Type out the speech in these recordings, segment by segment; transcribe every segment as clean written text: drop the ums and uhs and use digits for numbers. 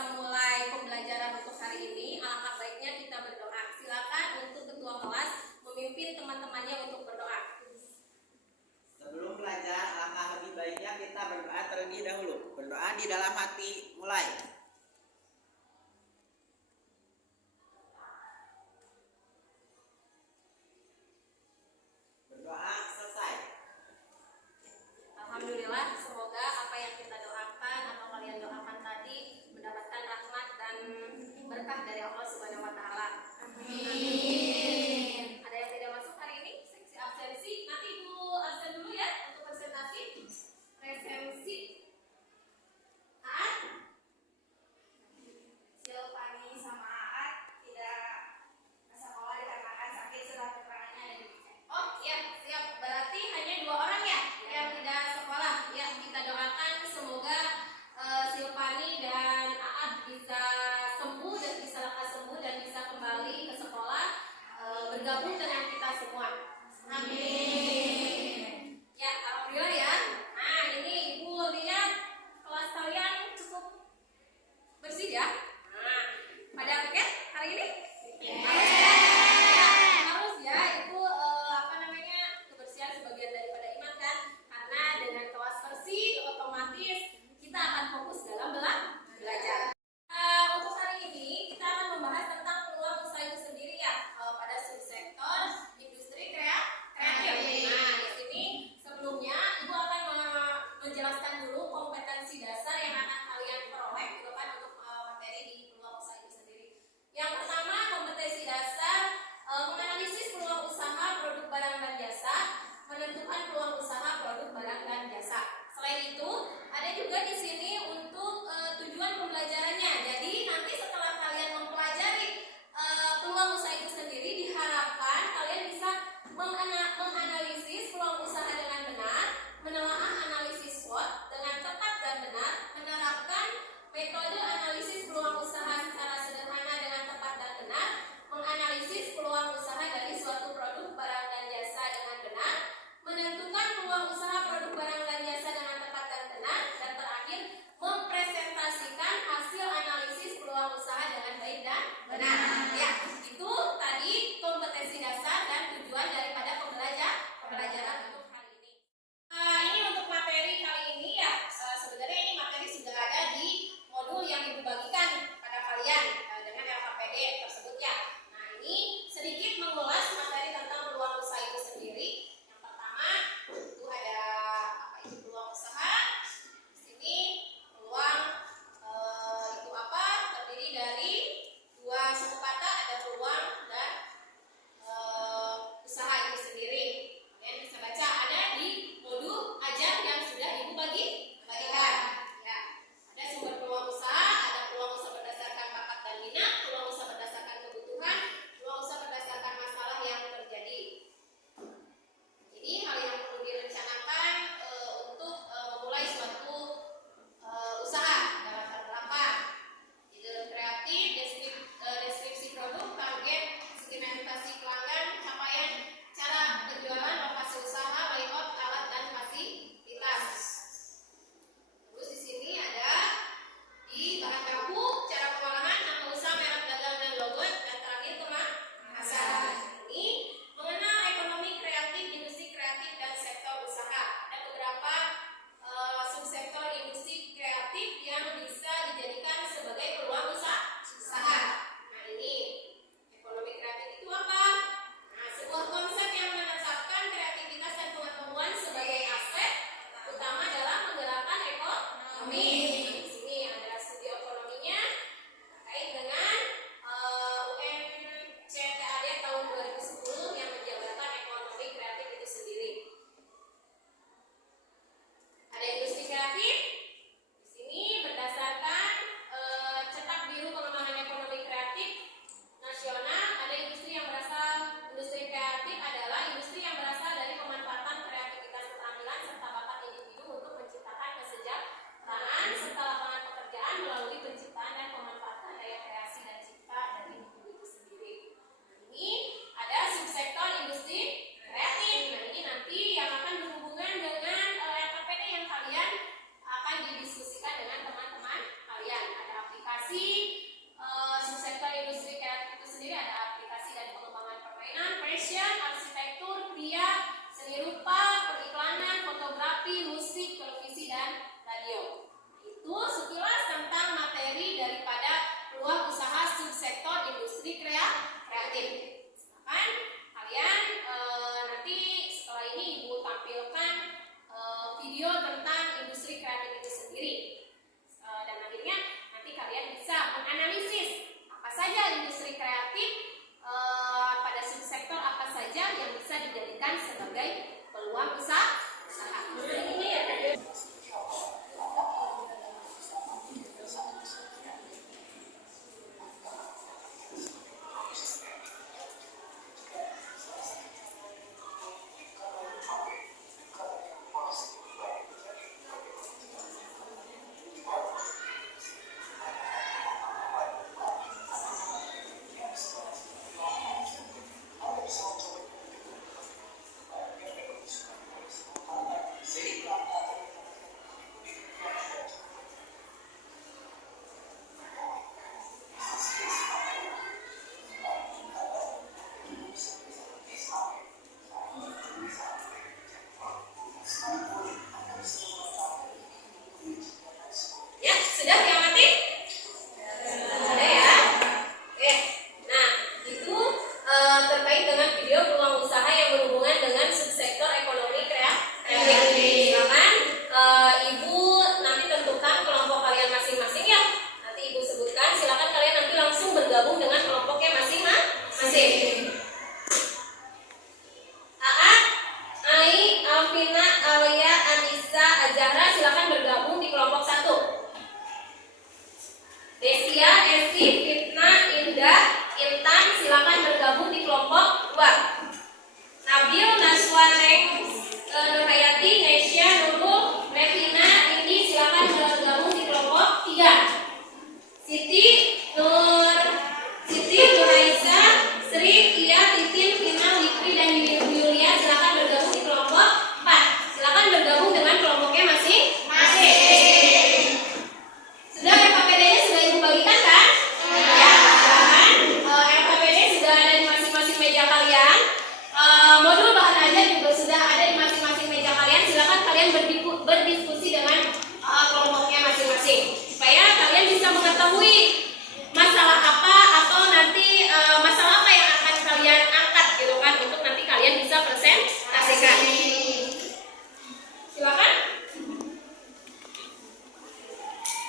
memulai pembelajaran untuk hari ini, alangkah baiknya kita berdoa. Silakan untuk ketua kelas memimpin teman-temannya untuk berdoa. Sebelum belajar, alangkah lebih baiknya kita berdoa terlebih dahulu. Berdoa di dalam hati, mulai. Berdoa selesai. Alhamdulillah, semoga apa yang kita doakan atau kalian doakan tadi mendapatkan rahmat dan berkah dari Allah Subhanahu wa taala. Amin. Ada yang tidak masuk hari ini? Seksi absensi. Nanti Ibu absen dulu ya untuk presentasi. Presensi. aplikasi subsektor industri kreatif itu sendiri ada aplikasi dan pengembangan permainan, fashion, arsitektur, kria, seni rupa, periklanan, fotografi, musik, televisi, dan radio. Itu sekilas tentang materi daripada peluang usaha subsektor industri kreatif. Silakan kalian nanti setelah ini Ibu tampilkan video tentang industri kreatif itu sendiri. Dan akhirnya nanti kalian bisa menganalisis apa saja industri kreatif, pada subsektor apa saja yang bisa dijadikan sebagai peluang usaha. Ini ya. Ya, sudah diamati? Sudah ya? Oke. Nah, itu terkait dengan video peluang usaha yang berhubungan dengan subsektor ekonomi kreatif. Silakan Ibu nanti tentukan kelompok kalian masing-masing ya. Nanti Ibu sebutkan, silakan kalian nanti langsung bergabung dengan kelompoknya masing-masing. Aat, Ai, Alvina, Alia, Anissa, Azahra, silakan bergabung di kelompok 1. Destia, Esti, Fitna, Indah, Intan, silakan bergabung di kelompok 2. Nabil, Naswa, Neng, Nurhayati, Nesya, Nurul, Revina, Indi, silakan bergabung di kelompok 3. Siti, Nuraisa, Sri, Ia, Titin, Vina, Witri, dan Yulia, silakan bergabung di kelompok 4. Silakan bergabung dengan kelompoknya masing-masing. Sudah LKPD-nya sudah Ibu bagikan kan? Ya, kan? LKPD sudah ada di masing-masing meja kalian. Modul bahan ajar juga sudah ada di masing-masing meja kalian. Silakan kalian berdiskusi dengan kelompoknya masing-masing supaya kalian bisa mengetahui masalah apa atau nanti masalah apa yang akan kalian angkat gitu kan, untuk nanti kalian bisa presentasikan. Silakan.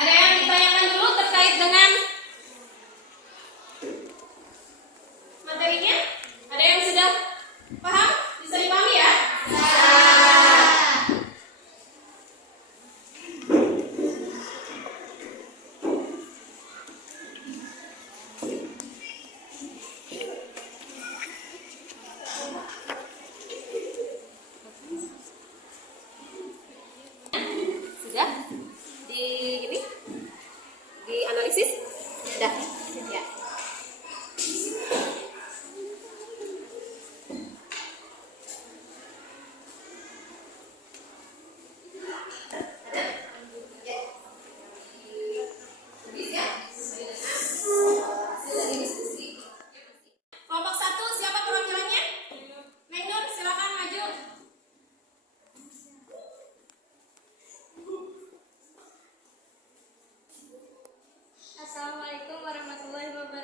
Ada yang ditanyakan dulu terkait dengan materinya? Ada yang sudah paham? Bisa dipahami ya? Sudah? Di analisis? Sudah. Ya. Kelompok 1 siapa perwakilannya? Neng Nur, silakan maju. Assalamualaikum warahmatullahi wabarakatuh.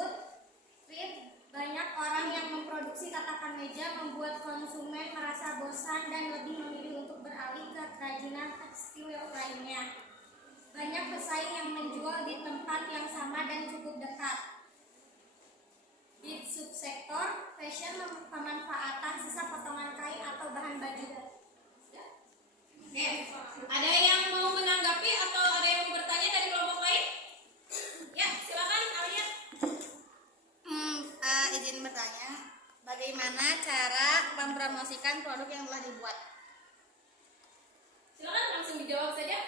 tersebut, banyak orang yang memproduksi tatakan meja membuat konsumen merasa bosan dan lebih memilih untuk beralih ke kerajinan tekstil lainnya. Banyak pesaing yang menjual di tempat yang sama dan cukup dekat. Di subsektor fashion, pemanfaatan sisa potongan kain atau bahan baju. Oke, ada yang mau menanggapi atau ada yang mau bertanya dari kelompok lain? Ya, silakan Alia. Izin bertanya, bagaimana cara mempromosikan produk yang telah dibuat? Silakan langsung dijawab saja.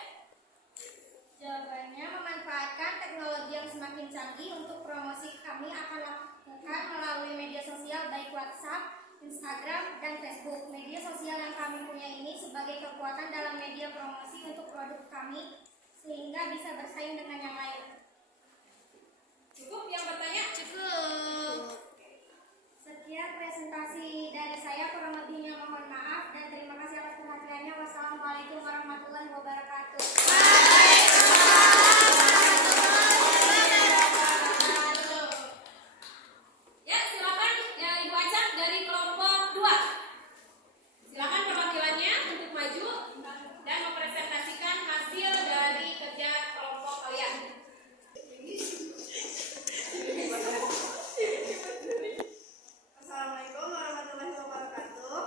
Jawabannya, memanfaatkan teknologi yang semakin canggih untuk promosi. Kami akan lakukan melalui media sosial baik WhatsApp, Instagram, dan Facebook. Media sosial yang kami punya ini sebagai kekuatan dalam media promosi untuk produk kami sehingga bisa bersaing dengan yang lain. Cukup yang bertanya? Cukup. Sekian presentasi dari saya, kurang lebihnya mohon maaf dan terima kasih atas perhatiannya. Wassalamualaikum warahmatullahi wabarakatuh. Ya, silakan ya Ibu Acak dari kelompok 2. Silakan perwakilannya untuk maju dan mempresentasikan hasil dari kerja kelompok kalian. Assalamualaikum warahmatullahi wabarakatuh.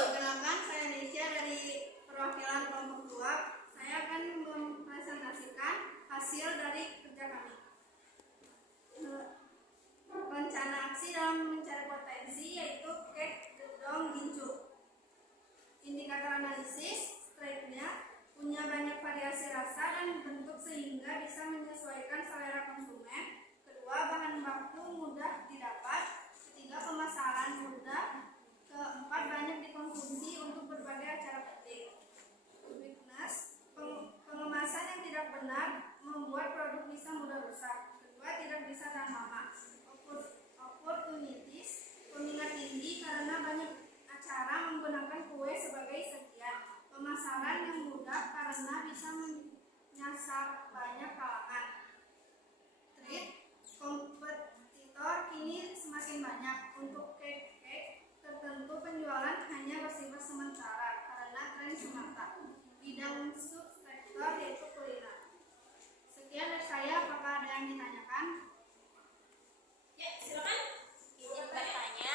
Perkenalkan, saya Nisha dari perwakilan kelompok 2. Saya akan mempresentasikan hasil dari kerja kami. Rencana aksi dalam mencari potensi yaitu cake gedong gincu. Indikator analisis, stripe-nya punya banyak variasi rasa dan bentuk sehingga bisa menyesuaikan selera konsumen. Kedua, bahan baku mudah didapat. Ketiga, pemasaran mudah. Keempat, banyak dikonsumsi untuk berbagai acara penting. Weakness, pengemasan yang tidak benar membuat produk bisa mudah rusak. Kedua, tidak bisa tahan lama. Opportunities, peminat tinggi karena banyak acara menggunakan kue sebagai sekian. Pemasaran yang mudah karena bisa menyasar banyak kalangan. Threat, kompetitor kini semakin banyak. Untuk cake tertentu penjualan hanya bersifat sementara karena tren semata. Bidang subsektor yaitu kuliner. Sekian dari saya, apakah ada yang ditanyakan? Ya, silakan. Izin bertanya,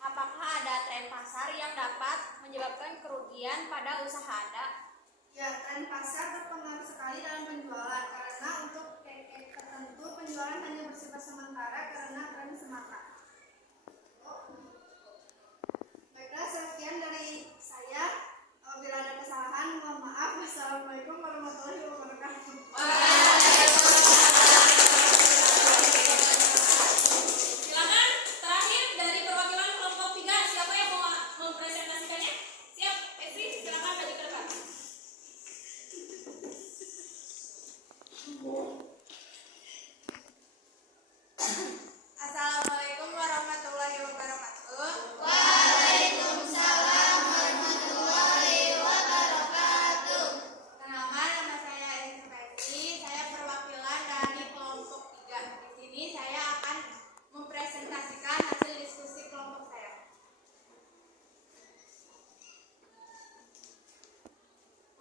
apakah ada tren pasar yang dapat menyebabkan kerugian pada usaha Anda? Ya, tren pasar berpengaruh sekali dalam penjualan karena untuk cake tertentu penjualan hanya bersifat sementara karena tren semata. Baiklah, sekian dari saya. Apabila ada kesalahan, mohon maaf. Wassalamualaikum warahmatullahi wabarakatuh. Silakan terakhir dari perwakilan kelompok 3, siapa yang mau mempresentasikannya? Siap, Esri, silakan maju ke depan. Assalamualaikum warahmatullahi wabarakatuh. Perkenalkan, nama saya Esri. Saya perwakilan dari kelompok 3. Di sini saya akan mempresentasikan hasil diskusi kelompok saya.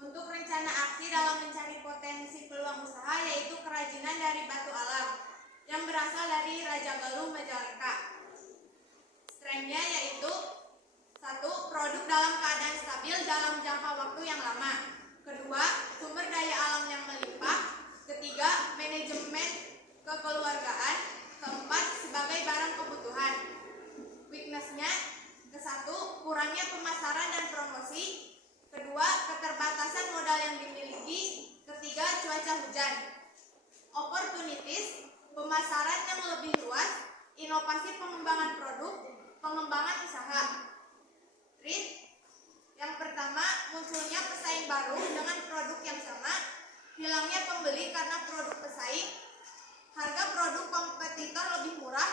Untuk rencana aksi dalam mencari potensi peluang usaha yaitu kerajinan dari batu alam yang berasal dari Raja Galuh Majalengka. Strengthnya yaitu 1. Produk dalam keadaan stabil dalam jangka waktu yang lama. Kedua, sumber daya alam yang melimpah. Ketiga, manajemen kekeluargaan. Keempat, sebagai barang kebutuhan. Weakness-nya ke-1, kurangnya pemasaran dan promosi. Kedua, keterbatasan modal yang dimiliki. Ketiga, cuaca hujan. Opportunities, pemasaran yang lebih luas, inovasi pengembangan produk, pengembangan usaha. Threat, yang pertama, munculnya pesaing baru dengan produk yang sama, hilangnya pembeli karena produk pesaing, harga produk kompetitor lebih murah,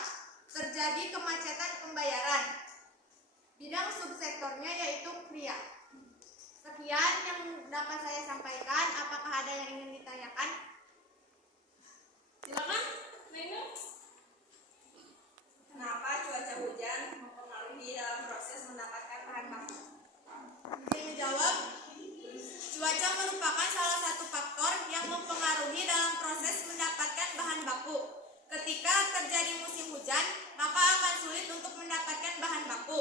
terjadi kemacetan pembayaran. Bidang subsektornya yaitu kria. Sekian yang dapat saya sampaikan. Apakah ada yang ingin ditanyakan? Silakan, Neng. Kenapa cuaca hujan mempengaruhi dalam proses mendapatkan bahan baku? Izin menjawab. Cuaca merupakan salah satu faktor yang mempengaruhi dalam proses mendapatkan bahan baku. Ketika terjadi musim hujan, maka akan sulit untuk mendapatkan bahan baku.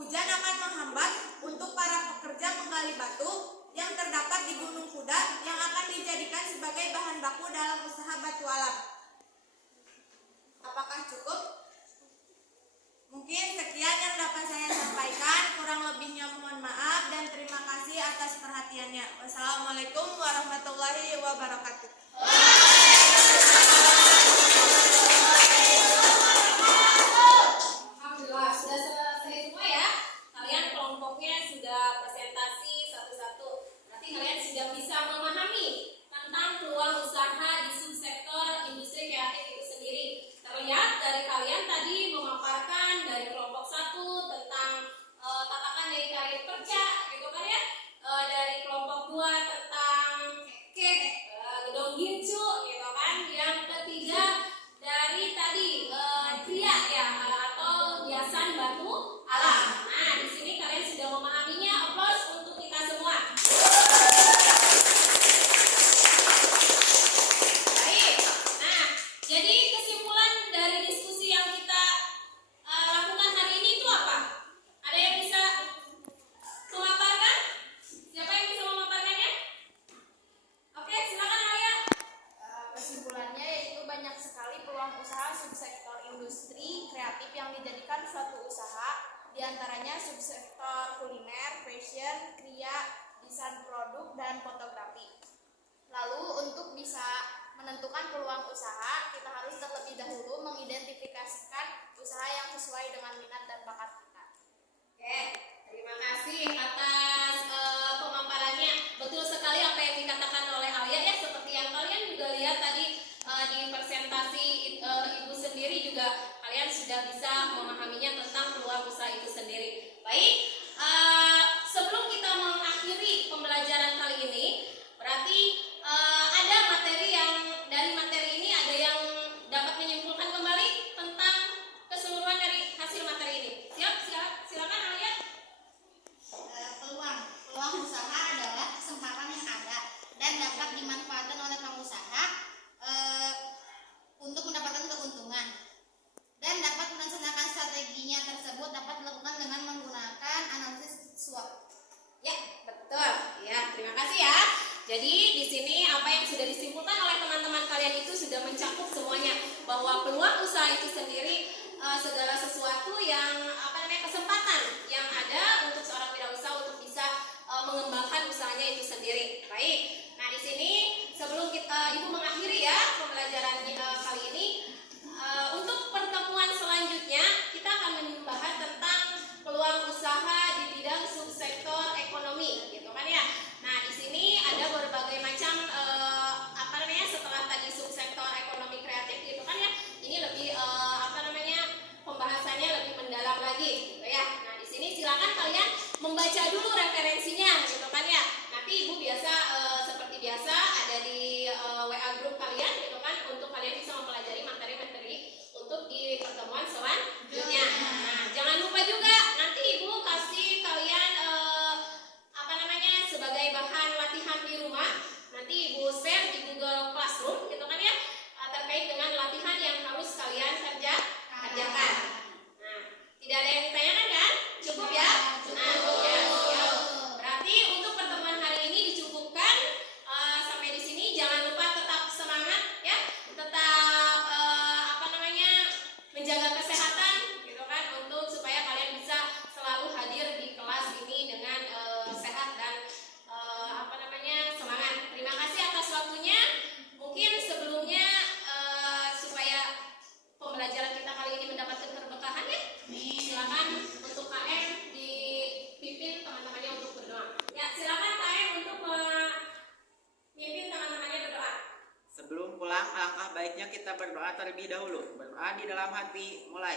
Hujan akan menghambat untuk para pekerja menggali batu yang terdapat di Gunung Kuda yang akan dijadikan sebagai bahan baku dalam usaha batu alam. Apakah cukup? Mungkin sekian yang dapat saya sampaikan. Kurang lebihnya mohon maaf dan terima kasih atas perhatiannya. Wassalamualaikum warahmatullahi wabarakatuh. Alhamdulillah, sudah selesai semua ya. Kalian kelompoknya sudah presentasi satu-satu. Berarti kalian sudah bisa memahami tentang peluang usaha di subsektor industri kreatif itu sendiri. Terlihat dari kalian tadi memaparkan dari kelompok 1 tentang tatakan dari karir kerja, gitu kan ya. Dari kelompok 2 tentang gedong gincu, gitu kan. Yang ketiga dari tadi kria ya atau hiasan batu alam. Nah, di sini kalian sudah memahaminya. Applause untuk kita semua. Baik. Nah, jadi kesimpulan dari diskusi yang kita lakukan hari ini itu apa? Ada yang bisa memaparkan? Siapa yang bisa memaparkannya? Oke, silakan Alia. Kesimpulannya yaitu banyak sekali peluang usaha subsektor industri kreatif yang dijadikan suatu usaha, diantaranya subsektor kuliner, fashion, kria, desain produk, dan fotografi. Lalu untuk bisa menentukan peluang usaha, kita harus terlebih dahulu mengidentifikasikan usaha yang sesuai dengan minat dan bakat kita. Oke, terima kasih atas pemaparannya. Betul sekali apa yang dikatakan oleh Alia ya, seperti yang kalian juga lihat tadi di presentasi Ibu sendiri juga kalian sudah bisa memahaminya tentang peluang usaha itu sendiri. Baik, sebelum kita mengakhiri pembelajaran kali ini, berarti ada materi yang dari materi ini ada yang dapat menyimpulkan kembali tentang keseluruhan dari hasil materi ini. Silakan Alia. Peluang usaha adalah kesempatan yang ada dan dapat dimanfaatkan oleh pengusaha untuk mendapatkan keuntungan, dan dapat melaksanakan strateginya tersebut dapat dilakukan dengan menggunakan analisis SWOT. Ya, betul. Ya, terima kasih ya. Jadi di sini apa yang sudah disimpulkan oleh teman-teman kalian itu sudah mencakup semuanya, bahwa peluang usaha itu sendiri segala sesuatu yang kesempatan yang ada untuk seorang wirausaha untuk bisa mengembangkan usahanya itu sendiri. Baik. Nah, di sini sebelum Ibu mengakhiri ya pembelajaran kali ini, untuk pertemuan selanjutnya kita akan membahas tentang peluang usaha di bidang subsektor ekonomi, gitu kan ya. Nah, di sini ada berbagai macam setelah tadi subsektor ekonomi kreatif, gitu kan ya. Ini lebih pembahasannya lebih mendalam lagi, gitu ya. Nah, di sini silakan kalian membaca dulu referensinya, gitu kan ya. Nanti Ibu seperti biasa ada di WA grup kalian, gitu kan, untuk kalian bisa mempelajari materi-materi untuk di pertemuan selanjutnya. Nah, jangan lupa juga nanti Ibu kasih kalian sebagai bahan latihan di rumah. Nanti Ibu share di Google Classroom, gitu kan ya, terkait dengan latihan yang harus kalian kerjakan. Nah, tidak ada yang ditanyakan kan? Cukup ya? Nah, ya, siap. Berarti untuk pertemuan hari ini dicukupkan sampai di sini. Jangan lupa tetap semangat ya, tetap menjaga kesehatan, gitu kan, untuk supaya kalian bisa selalu hadir di kelas ini dengan sehat dan semangat. Terima kasih atas waktunya. Mungkin sebelumnya supaya pembelajaran kita kali ini mendapatkan keberkahan ya. Silakan untuk KM dipimpin teman-temannya untuk berdoa. Ya, silakan KM untuk memimpin teman-temannya berdoa. Sebelum pulang, alangkah baiknya kita berdoa terlebih dahulu. Berdoa di dalam hati, mulai.